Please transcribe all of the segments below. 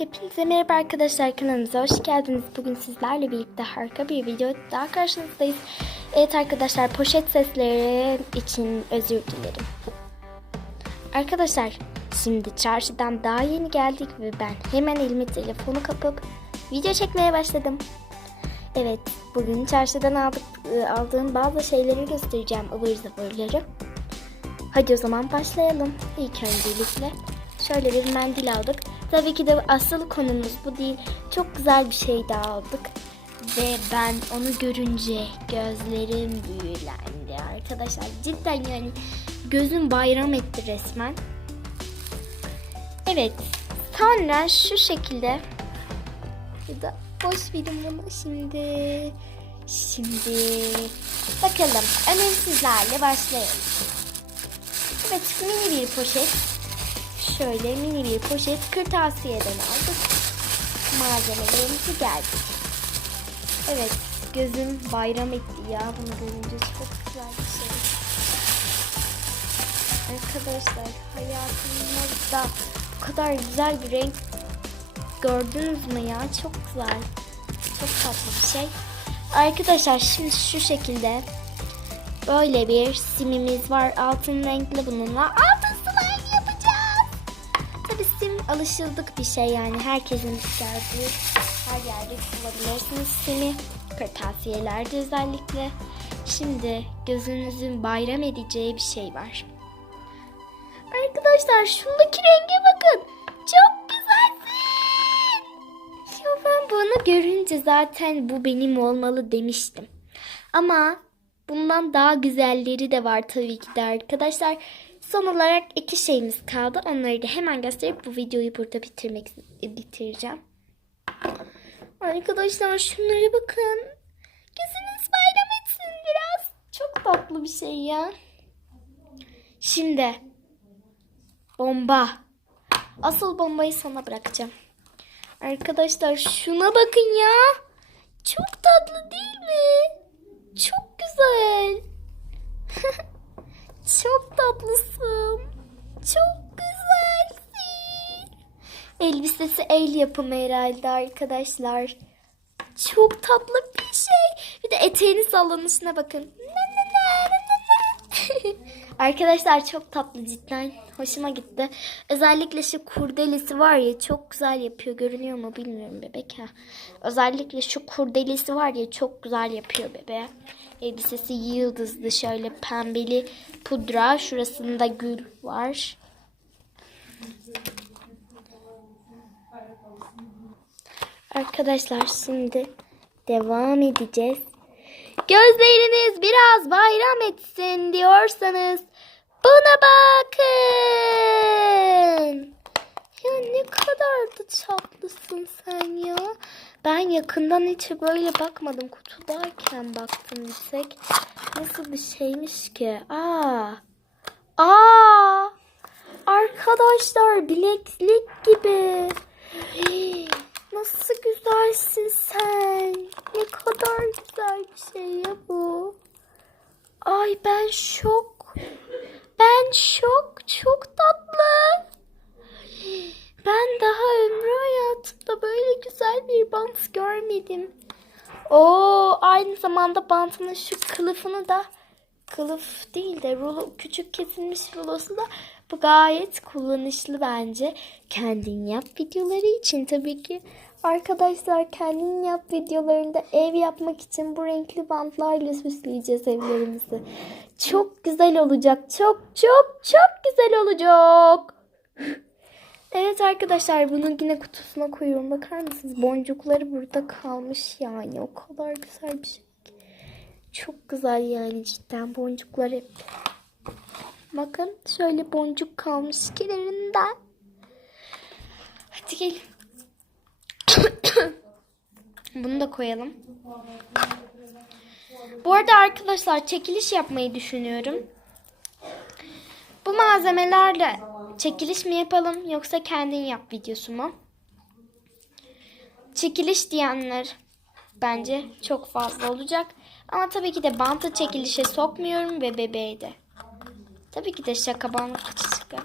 Hepinize merhaba arkadaşlar kanalımıza hoş geldiniz. Bugün sizlerle birlikte harika bir video daha karşınızdayız. Evet arkadaşlar poşet sesleri için özür dilerim. Arkadaşlar şimdi çarşıdan daha yeni geldik ve ben hemen elime telefonu kapıp video çekmeye başladım. Evet bugün çarşıdan aldık, aldığım bazı şeyleri göstereceğim ıvır zıvırları. Hadi o zaman başlayalım. İlk öncelikle şöyle bir mendil aldık. Tabii ki de asıl konumuz bu değil. Çok güzel bir şey de aldık. Ve ben onu görünce gözlerim büyülendi arkadaşlar. Cidden yani gözüm bayram etti resmen. Evet. Sonra şu şekilde ya da boş verin bunu şimdi. Şimdi bakalım önemsizlerle başlayalım. Evet mini bir poşet. Şöyle mini bir poşet kırtasiyeden aldık. Malzemelerimizi geldik. Evet gözüm bayram etti ya bunu görünce çok güzel bir şey. Arkadaşlar hayatımızda bu kadar güzel bir renk gördünüz mü ya? Çok güzel. Çok tatlı bir şey. Arkadaşlar şimdi şu şekilde böyle bir simimiz var. Altın renkli bununla. Tabii sim alışıldık bir şey yani. Herkesin gördüğü her yerde bulabilirsiniz simi. Kırtasiyelerde özellikle. Şimdi gözünüzün bayram edeceği bir şey var. Arkadaşlar şundaki renge bakın. Çok güzelsin. Ya ben bunu görünce zaten bu benim olmalı demiştim. Ama bundan daha güzelleri de var tabii ki de arkadaşlar. Son olarak iki şeyimiz kaldı. Onları da hemen gösterip bu videoyu burada bitirmek bitireceğim. Arkadaşlar şunlara bakın. Gözünüz bayram etsin biraz. Çok tatlı bir şey ya. Şimdi bomba. Asıl bombayı sana bırakacağım. Arkadaşlar şuna bakın ya. Çok tatlı değil mi? Çok güzel. Çok tatlısın. Çok güzelsin. Elbisesi el yapımı herhalde arkadaşlar. Çok tatlı bir şey. Bir de eteğinin sallanışına bakın. Arkadaşlar çok tatlı cidden. Hoşuma gitti. Özellikle şu kurdelesi var ya çok güzel yapıyor. Görünüyor mu bilmiyorum bebek ha. Özellikle şu kurdelesi var ya çok güzel yapıyor bebeğe. Elbisesi yıldızlı şöyle pembeli pudra. Şurasında gül var. Arkadaşlar şimdi devam edeceğiz. Gözleriniz biraz bayram etsin diyorsanız buna bakın. Ya ne kadar da tatlısın sen ya. Ben yakından hiç böyle bakmadım. Kutudayken baktım tek. Nasıl bir şeymiş ki? Aa. Aa. Arkadaşlar bileklik gibi. Nasıl güzelsin sen. Ne kadar güzel bir şey ya bu. Ay ben şok. Ben şok. Çok tatlı. Ben daha ömrü hayatımda böyle güzel bir bant görmedim. Oo, aynı zamanda bantının şu kılıfını da kılıf değil de rulo, küçük kesilmiş rulosu da bu gayet kullanışlı bence. Kendin yap videoları için tabii ki. Arkadaşlar kendin yap videolarında ev yapmak için bu renkli bantlarla süsleyeceğiz evlerimizi. Çok güzel olacak. Çok çok çok güzel olacak. Evet arkadaşlar bunu yine kutusuna koyuyorum. Bakar mısınız? Boncukları burada kalmış yani. O kadar güzel bir şey. Çok güzel yani cidden boncuklar hep. Bakın şöyle boncuk kalmış kenarından. Hadi gelin. Bunu da koyalım. Bu arada arkadaşlar çekiliş yapmayı düşünüyorum. Bu malzemelerle çekiliş mi yapalım yoksa kendin yap videosu mu? Çekiliş diyenler bence çok fazla olacak. Ama tabii ki de bantı çekilişe sokmuyorum ve bebeği de. Tabii ki de şaka bant şaka.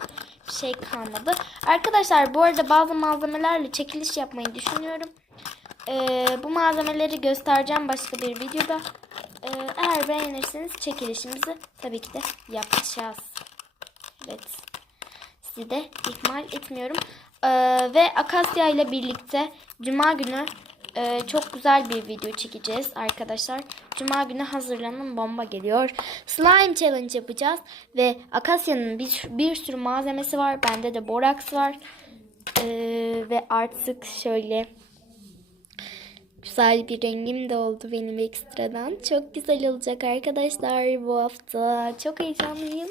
şey kalmadı. Arkadaşlar bu arada bazı malzemelerle çekiliş yapmayı düşünüyorum. Ee, bu malzemeleri göstereceğim başka bir videoda. Ee, eğer beğenirseniz çekilişimizi tabii ki de yapacağız. Evet. Sizi de ihmal etmiyorum. Ee, ve Akasya ile birlikte Cuma günü e, çok güzel bir video çekeceğiz arkadaşlar. Cuma günü hazırlanın bomba geliyor. Slime challenge yapacağız. Ve Akasya'nın bir, bir sürü malzemesi var. Bende de boraks var. Ee, ve artık şöyle güzel bir rengim de oldu benim ekstradan. Çok güzel olacak arkadaşlar bu hafta. Çok heyecanlıyım.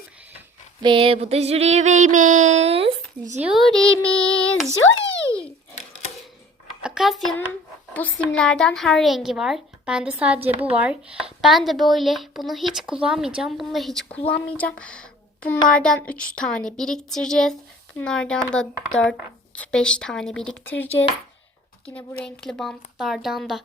Ve bu da jüri üyemiz. Jürimiz. Jüri. Akasya'nın bu simlerden her rengi var. Bende sadece bu var. Ben de böyle bunu hiç kullanmayacağım. Bunu da hiç kullanmayacağım. Bunlardan 3 tane biriktireceğiz. Bunlardan da 4-5 tane biriktireceğiz. Yine bu renkli bantlardan da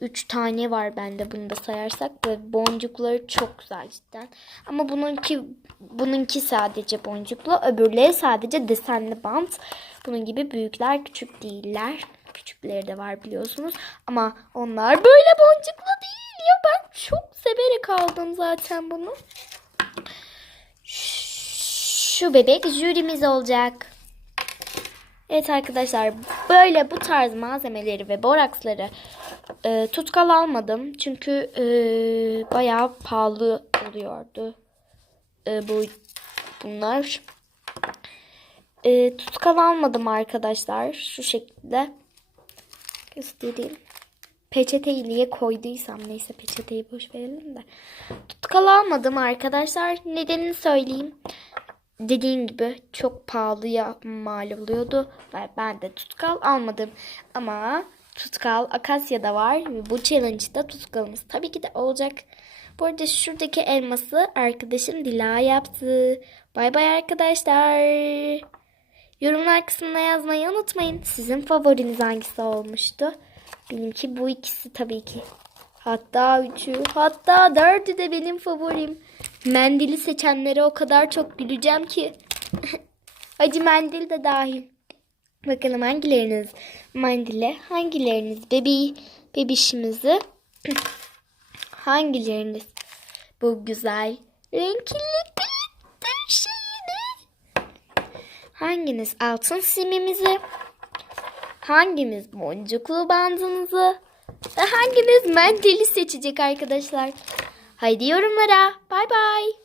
3 tane var bende bunu da sayarsak ve boncukları çok güzel cidden. Ama bununki bununki sadece boncuklu, öbürleri sadece desenli bant. Bunun gibi büyükler küçük değiller. Küçükleri de var biliyorsunuz. Ama onlar böyle boncuklu değil ya. Ben çok severek aldım zaten bunu. Şu bebek jürimiz olacak. Evet arkadaşlar böyle bu tarz malzemeleri ve boraksları e, tutkal almadım. Çünkü e, bayağı pahalı oluyordu e, bu bunlar. E, tutkal almadım arkadaşlar. Şu şekilde göstereyim. Peçeteyi niye koyduysam neyse peçeteyi boş verelim de. Tutkal almadım arkadaşlar. Nedenini söyleyeyim dediğim gibi çok pahalıya mal oluyordu. Ve ben de tutkal almadım. Ama tutkal Akasya'da var. Bu challenge'da tutkalımız tabii ki de olacak. Bu arada şuradaki elması arkadaşım Dila yaptı. Bay bay arkadaşlar. Yorumlar kısmına yazmayı unutmayın. Sizin favoriniz hangisi olmuştu? Benimki bu ikisi tabii ki. Hatta üçü, hatta dördü de benim favorim. Mendili seçenlere o kadar çok güleceğim ki. Acı mendil de dahil. Bakalım hangileriniz mendile, hangileriniz bebi, bebişimizi, hangileriniz bu güzel renkli glitter şeyini, hanginiz altın simimizi, hangimiz boncuklu bandınızı ve hanginiz mendili seçecek arkadaşlar. Haydi yorumlara. Bay bay.